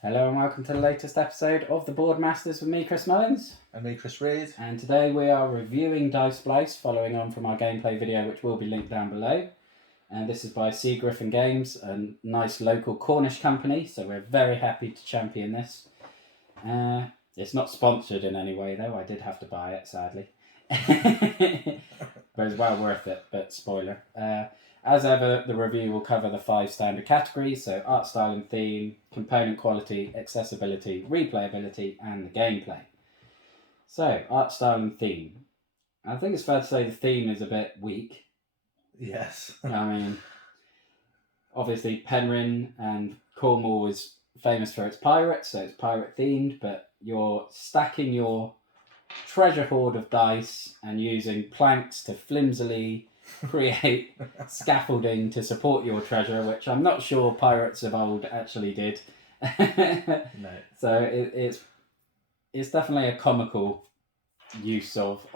Hello and welcome to the latest episode of the Board Masters with me, Chris Mullins. And me, Chris Reed. And today we are reviewing Dice Splice, following on from our gameplay video, which will be linked down below. And this is by Sea Griffin Games, a nice local Cornish company, so we're very happy to champion this. It's not sponsored in any way, though. I did have to buy it, sadly. But it's well worth it, but spoiler. As ever, the review will cover the 5 standard categories, so art style and theme, component quality, accessibility, replayability, and the gameplay. So, art style and theme. I think it's fair to say the theme is a bit weak. Yes. I mean, obviously Penryn and Cornwall is famous for its pirates, so it's pirate themed, but you're stacking your treasure hoard of dice and using planks to flimsily create scaffolding to support your treasure, which I'm not sure pirates of old actually did. No. So it's definitely a comical use of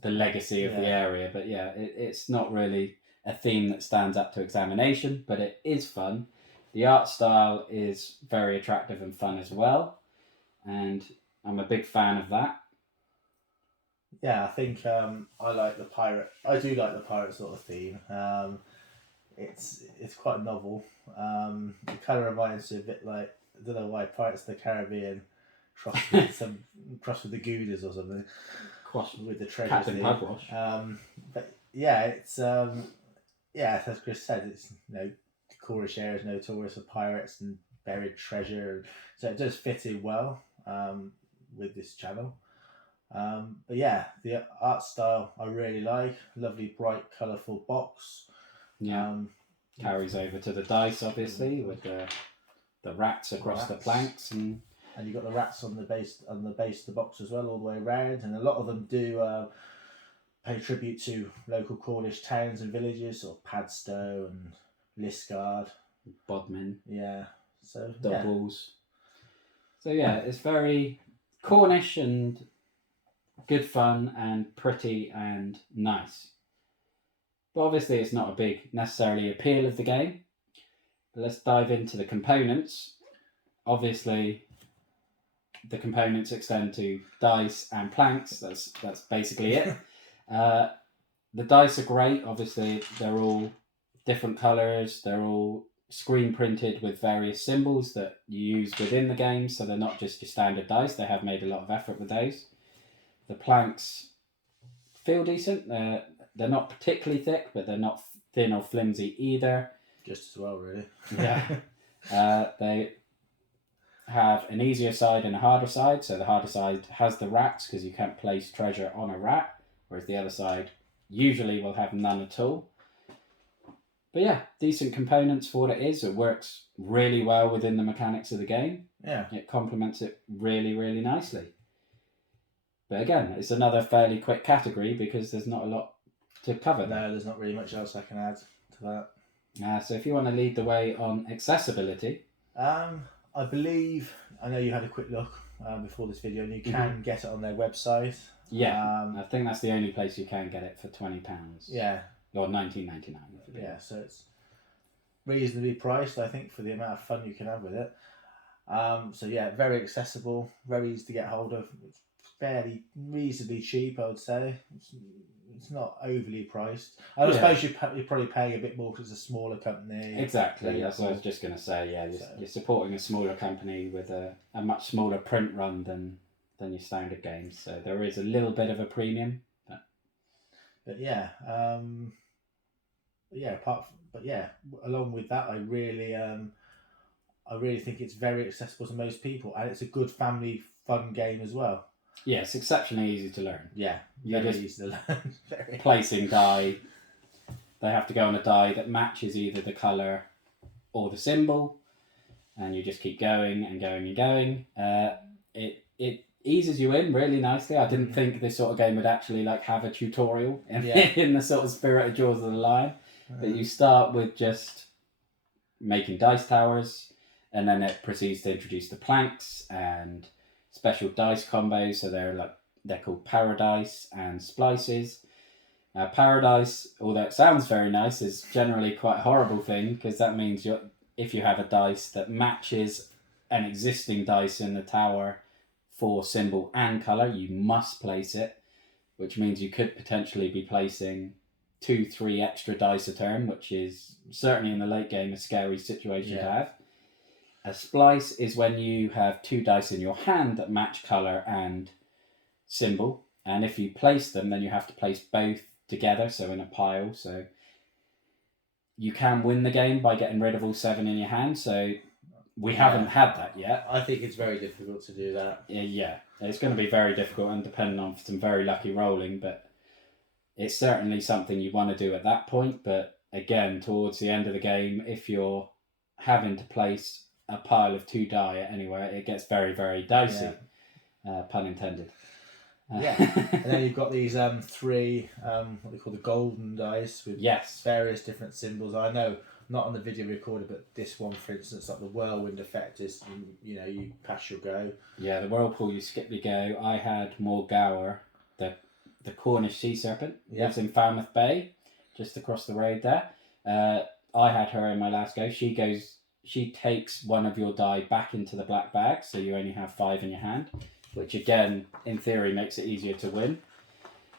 the legacy of the area, but yeah, it's not really a theme that stands up to examination, but it is fun. The art style is very attractive and fun as well, and I'm a big fan of that. Yeah, I think I like the pirate. I do like the pirate sort of theme. It's quite novel. It kind of reminds me a bit like, I don't know why, Pirates of the Caribbean crossed with the Goonies or something. With the treasure Captain theme. Pugwash. But yeah, it's as Chris said, it's the Cornish area is notorious for pirates and buried treasure, so it does fit in well with this channel. But yeah, the art style I really like. Lovely, bright, colourful box. Yeah, carries over to the dice, obviously, with the rats across the planks, and you've got the rats on the base of the box as well, all the way around. And a lot of them do pay tribute to local Cornish towns and villages, or Padstow and Liskeard, Bodmin. Yeah, so doubles. Yeah. So yeah, it's very Cornish and good fun and pretty and nice. But obviously it's not a big necessarily appeal of the game. But let's dive into the components. Obviously the components extend to dice and planks. That's basically it. The dice are great. Obviously they're all different colours. They're all screen printed with various symbols that you use within the game, so they're not just your standard dice. They have made a lot of effort with those. The planks feel decent. They're not particularly thick, but they're not thin or flimsy either. Just as well, really. Yeah. They have an easier side and a harder side. So the harder side has the rats because you can't place treasure on a rat, whereas the other side usually will have none at all. But yeah, decent components for what it is. It works really well within the mechanics of the game. Yeah. It complements it really, really nicely. But again, it's another fairly quick category because there's not a lot to cover there. No, there's not really much else I can add to that. So if you want to lead the way on accessibility. I believe, I know you had a quick look before this video, and you can get it on their website. Yeah, I think that's the only place you can get it for £20. Yeah. Or $19.99. Yeah, so it's reasonably priced, I think, for the amount of fun you can have with it. So yeah, very accessible, very easy to get hold of. It's fairly reasonably cheap, I would say. It's not overly priced. I suppose you're probably paying a bit more because it's a smaller company. Exactly, that's what I was just going to say. Yeah, you're supporting a smaller company with a much smaller print run than your standard games. So there is a little bit of a premium. But yeah, along with that, I really think it's very accessible to most people, and it's a good family fun game as well. Yeah, it's exceptionally easy to learn. Yeah, very easy to learn. Placing die, they have to go on a die that matches either the colour or the symbol, and you just keep going and going and going. It eases you in really nicely. I didn't think this sort of game would actually have a tutorial in the sort of spirit of Jaws of the Lion. But you start with just making dice towers, and then it proceeds to introduce the planks and special dice combos. So they're called Paradise and Splices. Paradise, although it sounds very nice, is generally quite a horrible thing, because that means if you have a dice that matches an existing dice in the tower for symbol and colour, you must place it, which means you could potentially be placing 2-3 extra dice a turn, which is certainly in the late game a scary situation to have. A splice is when you have 2 dice in your hand that match colour and symbol, and if you place them, then you have to place both together, so in a pile. So you can win the game by getting rid of all 7 in your hand, so we haven't had that yet. I think it's very difficult to do that. Yeah, it's going to be very difficult and depending on some very lucky rolling, but it's certainly something you want to do at that point. But again, towards the end of the game, if you're having to place a pile of 2 die anywhere, it gets very, very dicey, pun intended. And then you've got these 3 what they call the golden dice with various different symbols. I know not on the video recorder, but this one, for instance, like the whirlwind effect is, you pass your go. Yeah, the whirlpool, you skip your go. I had Morgower, the Cornish sea serpent, lives in Falmouth Bay, just across the road there. I had her in my last go. She takes one of your die back into the black bag, so you only have 5 in your hand, which again, in theory, makes it easier to win.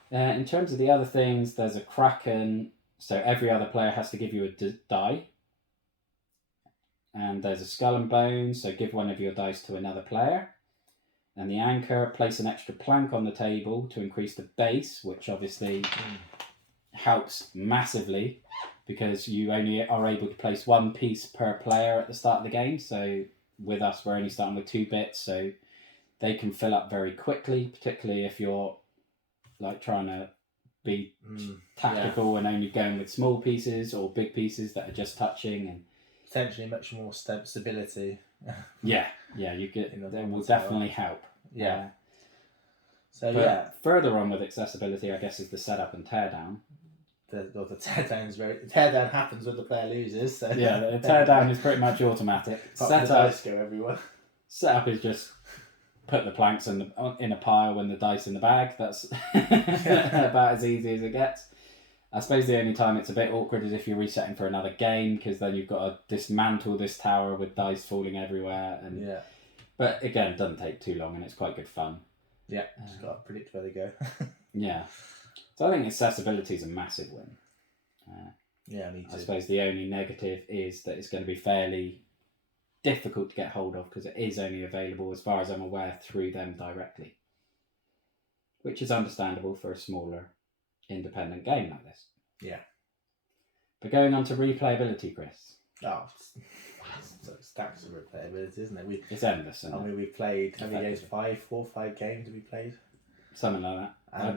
In terms of the other things, there's a Kraken, so every other player has to give you a die. And there's a Skull and Bones, so give one of your dice to another player. And the Anchor, place an extra plank on the table to increase the base, which obviously helps massively because you only are able to place 1 piece per player at the start of the game. So with us, we're only starting with 2 bits, so they can fill up very quickly, particularly if you're like trying to be tactical and only going with small pieces or big pieces that are just touching, and potentially much more stability. you get that will definitely help. Further on with accessibility, I guess, is the setup and teardown. The teardown happens when the player loses. So. Yeah, the teardown is pretty much automatic. Dice go everywhere. Setup is just put the planks in a pile and the dice in the bag. That's about as easy as it gets. I suppose the only time it's a bit awkward is if you're resetting for another game, because then you've got to dismantle this tower with dice falling everywhere. But again, it doesn't take too long and it's quite good fun. Yeah, just got to predict where they go. So I think accessibility is a massive win. Me too. I suppose the only negative is that it's going to be fairly difficult to get hold of because it is only available, as far as I'm aware, through them directly, which is understandable for a smaller independent game like this. But going on to replayability, Chris. Stacks of replayability, isn't it? It's endless, isn't it? We played how many games? 4 or 5 games have we played? Something like that. I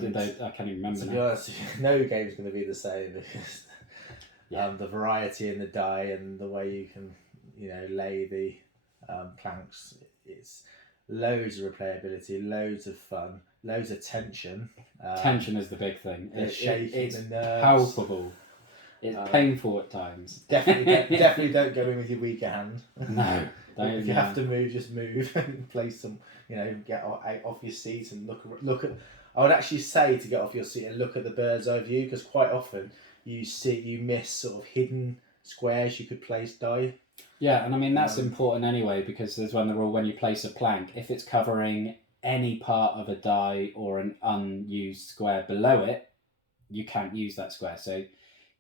can't even remember. To be honest, no game's going to be the same because the variety in the die and the way you can, lay the planks. It's loads of replayability, loads of fun, loads of tension. Tension is the big thing. It's the nerves. Palpable. It's painful at times. Definitely don't go in with your weaker hand. No. If you have to move, just move and play some. Get off your seat and look at. I would actually say to get off your seat and look at the bird's eye view, because quite often you miss sort of hidden squares you could place die. Yeah, and I mean that's important anyway, because there's one rule when you place a plank, if it's covering any part of a die or an unused square below it, you can't use that square. So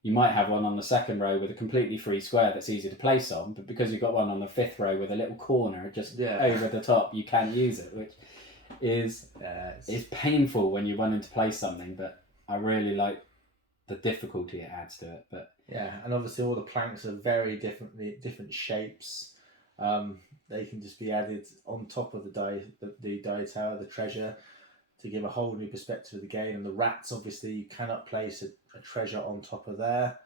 you might have one on the second row with a completely free square that's easy to place on, but because you've got one on the 5th row with a little corner just over the top, you can't use it, which is painful when you run into place something. But I really like the difficulty it adds to it. But and obviously all the planks are very different shapes. They can just be added on top of the die tower, the treasure, to give a whole new perspective of the game. And the rats, obviously, you cannot place a treasure on top of there.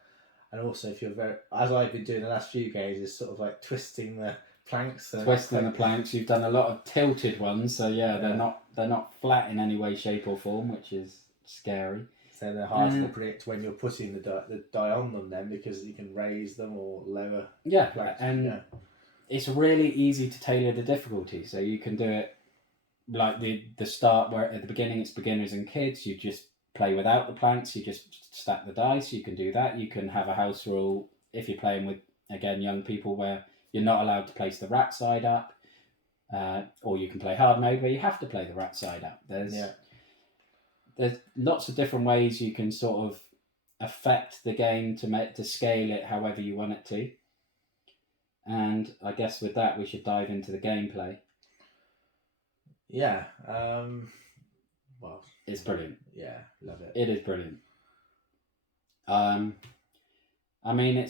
And also, if you're as I've been doing the last few games, is sort of like twisting the planks. The planks. You've done a lot of tilted ones, so they're not flat in any way, shape, or form, which is scary. So they're hard to predict when you're putting the die on them, then, because you can raise them or lower. Planks. It's really easy to tailor the difficulty, so you can do it like the start, where at the beginning it's beginners and kids. You just play without the planks, you just stack the dice. You can do that. You can have a house rule if you're playing with, again, young people, where you're not allowed to place the rat side up, or you can play hard mode where you have to play the right side up. There's lots of different ways you can sort of affect the game to scale it however you want it to. And I guess with that, we should dive into the gameplay. Yeah. Well, it's brilliant. Yeah, love it. It is brilliant. I mean,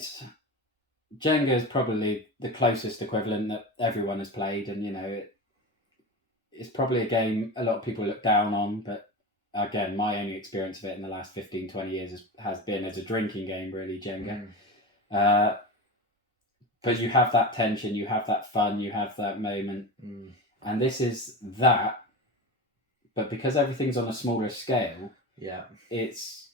Jenga is probably the closest equivalent that everyone has played, and it's probably a game a lot of people look down on, but again, my only experience of it in the last 15, 20 years has been as a drinking game, really, Jenga. But you have that tension, you have that fun, you have that moment. And this is that, but because everything's on a smaller scale, it's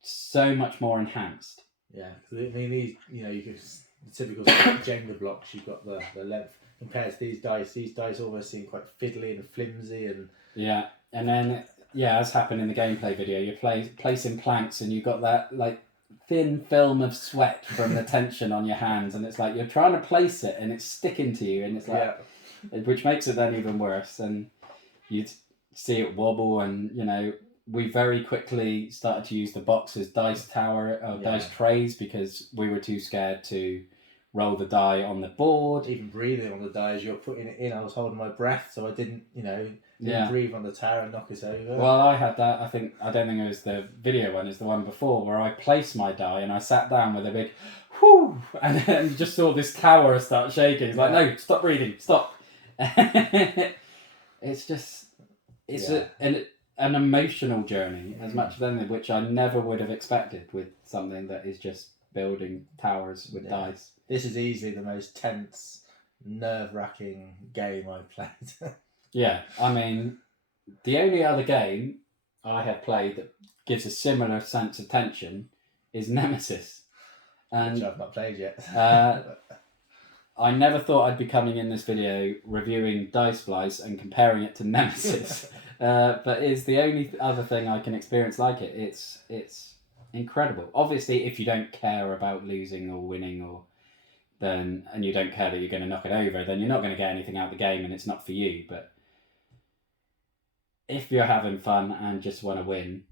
so much more enhanced. Yeah, because I mean, you get the typical Jenga blocks, you've got the length. Compared to these dice almost seem quite fiddly and flimsy. Yeah, and then, as happened in the gameplay video, you're placing planks and you've got that, like, thin film of sweat from the tension on your hands, and it's like you're trying to place it and it's sticking to you, and it's like, which makes it then even worse, and you'd see it wobble, and we very quickly started to use the box as dice trays because we were too scared to roll the die on the board. Even breathing on the die as you're putting it in, I was holding my breath so I didn't breathe on the tower and knock us over. Well, I had that. I don't think it was the video one. It's the one before where I placed my die and I sat down with a big whoo, and then you just saw this tower start shaking. It's like, no, stop breathing, stop. It's just an emotional journey as much then, which I never would have expected with something that is just building towers with dice. This is easily the most tense, nerve-wracking game I've played. Yeah, I mean, the only other game I have played that gives a similar sense of tension is Nemesis. And which I've not played yet. I never thought I'd be coming in this video reviewing Dice Splice and comparing it to Nemesis. But it's the only other thing I can experience like it. It's incredible. Obviously, if you don't care about losing or winning and you don't care that you're going to knock it over, then you're not going to get anything out of the game and it's not for you. But if you're having fun and just want to win,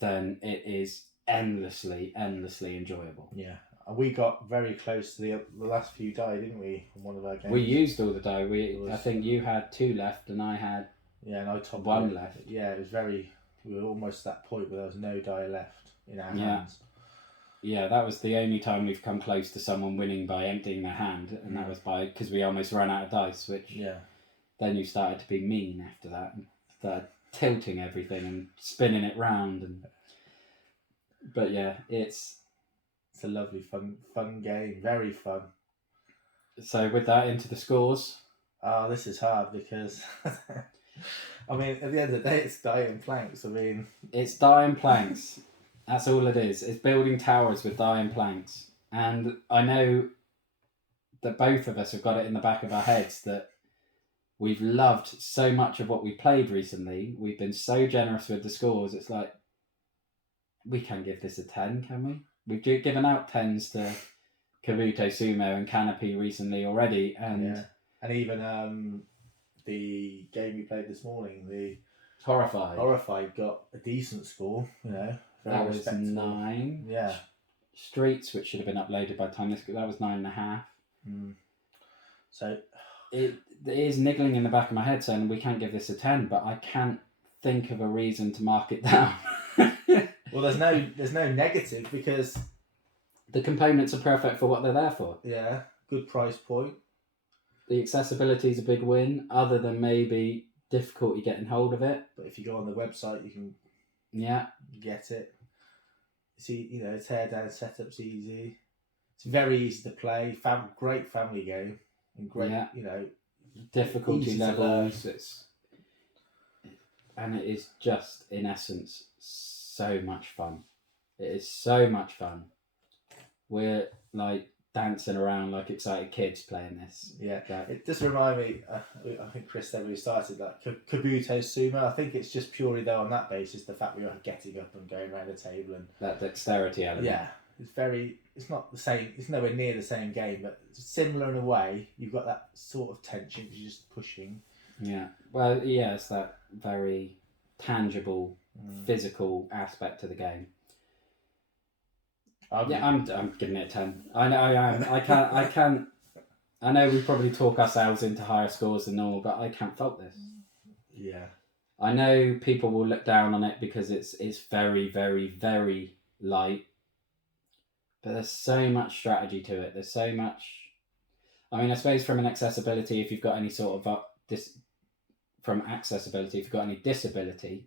then it is endlessly enjoyable. Yeah. We got very close to the last few die, didn't we, on one of our games? We used all the die. I think you had 2 left and I had and I topped 1 left. Yeah, it was we were almost at that point where there was no die left in our hands. Yeah, that was the only time we've come close to someone winning by emptying their hand, and that was because we almost ran out of dice, which then you started to be mean after that and started tilting everything and spinning it round. But yeah, it's a lovely, fun game, very fun. So with that, into the scores. Oh, this is hard because, I mean, at the end of the day, it's die and planks. I mean, it's die and planks. That's all it is. It's building towers with die and planks. And I know that both of us have got it in the back of our heads that we've loved so much of what we played recently. We've been so generous with the scores. It's like, we can't give this a 10, can we? We've given out 10s to Kabuto Sumo and Canopy recently already. And even the game we played this morning, the Horrified got a decent score, That was 9. Yeah. Streets, which should have been uploaded by the time that was 9.5. So it is niggling in the back of my head saying we can't give this a 10, but I can't think of a reason to mark it down. Well, there's no negative because the components are perfect for what they're there for. Yeah, good price point. The accessibility is a big win, other than maybe difficulty getting hold of it. But if you go on the website, you can get it. See, Teardown setup's easy. It's very easy to play. Great family game and great, difficulty levels. And it is just, in essence, so much fun. It is so much fun. We're like dancing around like excited kids playing this. Yeah, it does remind me. I think Chris said when we started that Kabuto Sumo. I think it's just purely though on that basis, the fact we are getting up and going around the table and that dexterity element. Yeah, It's not the same. It's nowhere near the same game, but it's similar in a way. You've got that sort of tension because you're just pushing. Yeah. Well, yeah, it's that very tangible, physical aspect to the game. I'm giving it a 10. I know I am. I can't. I know we probably talk ourselves into higher scores than normal, but I can't fault this. Yeah. I know people will look down on it because it's very, very, very light. But there's so much strategy to it. There's so much. I mean, I suppose from an accessibility, if you've got any sort of from accessibility, if you've got any disability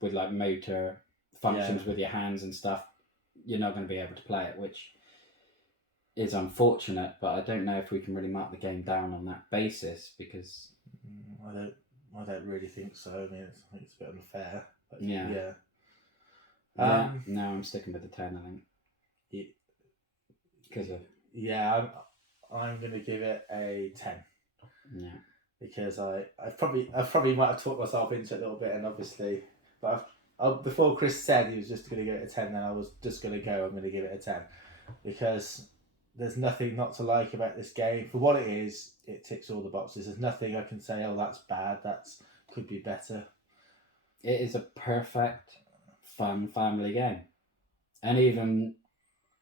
with like motor functions with your hands and stuff, you're not going to be able to play it, which is unfortunate. But I don't know if we can really mark the game down on that basis because I don't really think so. I mean, I think it's a bit unfair. But yeah. No, I'm sticking with the 10. I think. Because of I'm going to give it a 10. Yeah. Because I probably might have talked myself into it a little bit, and obviously, but before Chris said he was just going to give it a 10, then I was just going to go. I'm going to give it a 10 because there's nothing not to like about this game. For what it is, it ticks all the boxes. There's nothing I can say, oh, that's bad. Could be better. It is a perfect, fun family game, and even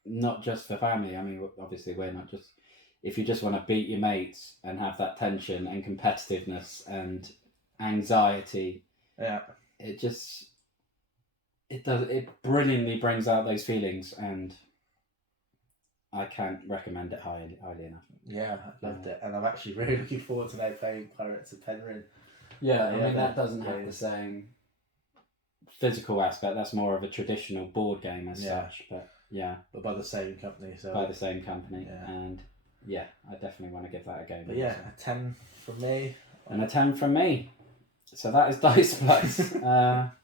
not just for family. I mean, obviously, we're not just. If you just want to beat your mates and have that tension and competitiveness and anxiety, it brilliantly brings out those feelings, and I can't recommend it highly enough. Yeah, I loved it, and I'm actually really looking forward to now playing Pirates of Penryn. Yeah, I mean that doesn't have the same physical aspect. That's more of a traditional board game as such, but but by the same company. And yeah, I definitely want to give that a go. But a 10 from me. And a 10 from me. So that is Dice Splice. A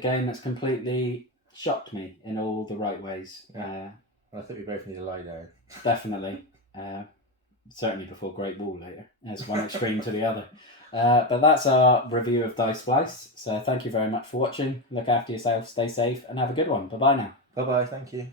game that's completely shocked me in all the right ways. I think we both need to lie down. Definitely. Certainly before Great Wall later. As one extreme to the other. But that's our review of Dice Splice. So thank you very much for watching. Look after yourself, stay safe, and have a good one. Bye-bye now. Bye-bye, thank you.